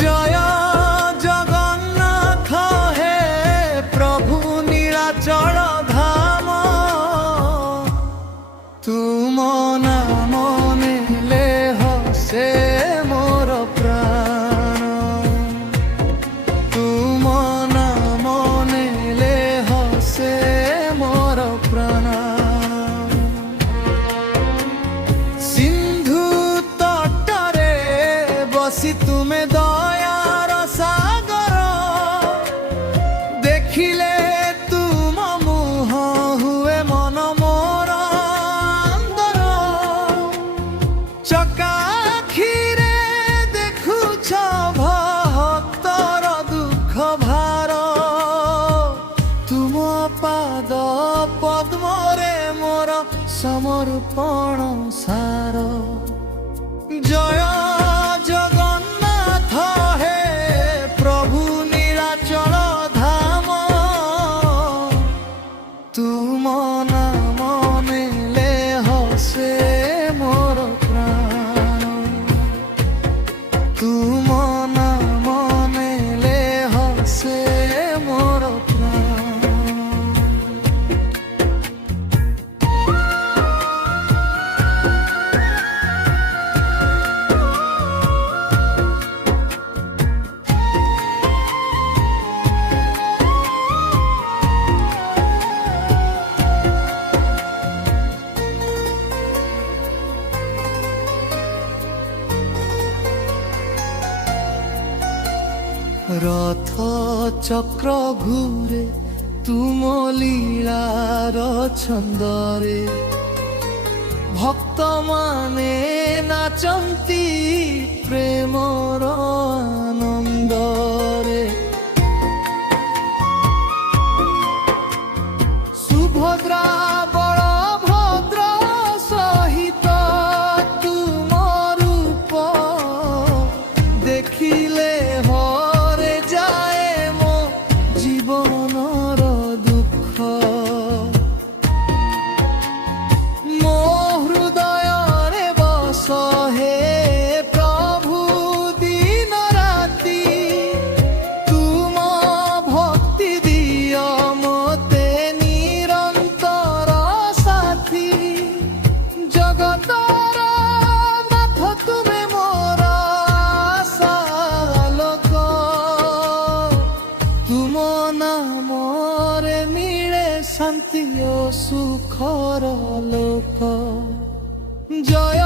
জয় জগন্নাথ হে প্রভু নীলাচল ধাম, তুম নাম নেলে হসে মোর প্রাণ, তুম নাম নেলে হসে মোর প্রাণ। সিন্ধু তটরে বসি তুমে দয়ার সাগর, দেখিলে তুম মুহ হুয়ে মন মোর অন্দর। চকাখিরে দেখুছ ভক্তর দুঃখ ভার, তুম পাদ পদ্মরে মোর সমর্পণ সার। জয় জগন্নাথ হে প্রভু নীলাচল ধাম, তুম নাম নেলে হসে মোর প্রাণ, তুম নাম নেলে হসে মোর প্রাণ। রথ চক্র ঘুরে তুম লীলার ছন্দরে, ভক্ত মানে নাচন্তি প্রেমর আনন্দরে। সুভদ্রা বলভদ্র সহিত তুম রূপ, দেখিলে হরে যায় মো জীবনর দুঃখ। মো হৃদয়রে বস হে প্রভু দিন রাতি, তুম ভক্তি দিয় মতে নিরন্তর সাথী। জগতর নাথ তুমে মোর আশা লোক, তুম নামরে মিলে শান্তি ও সুখর লোক। জয়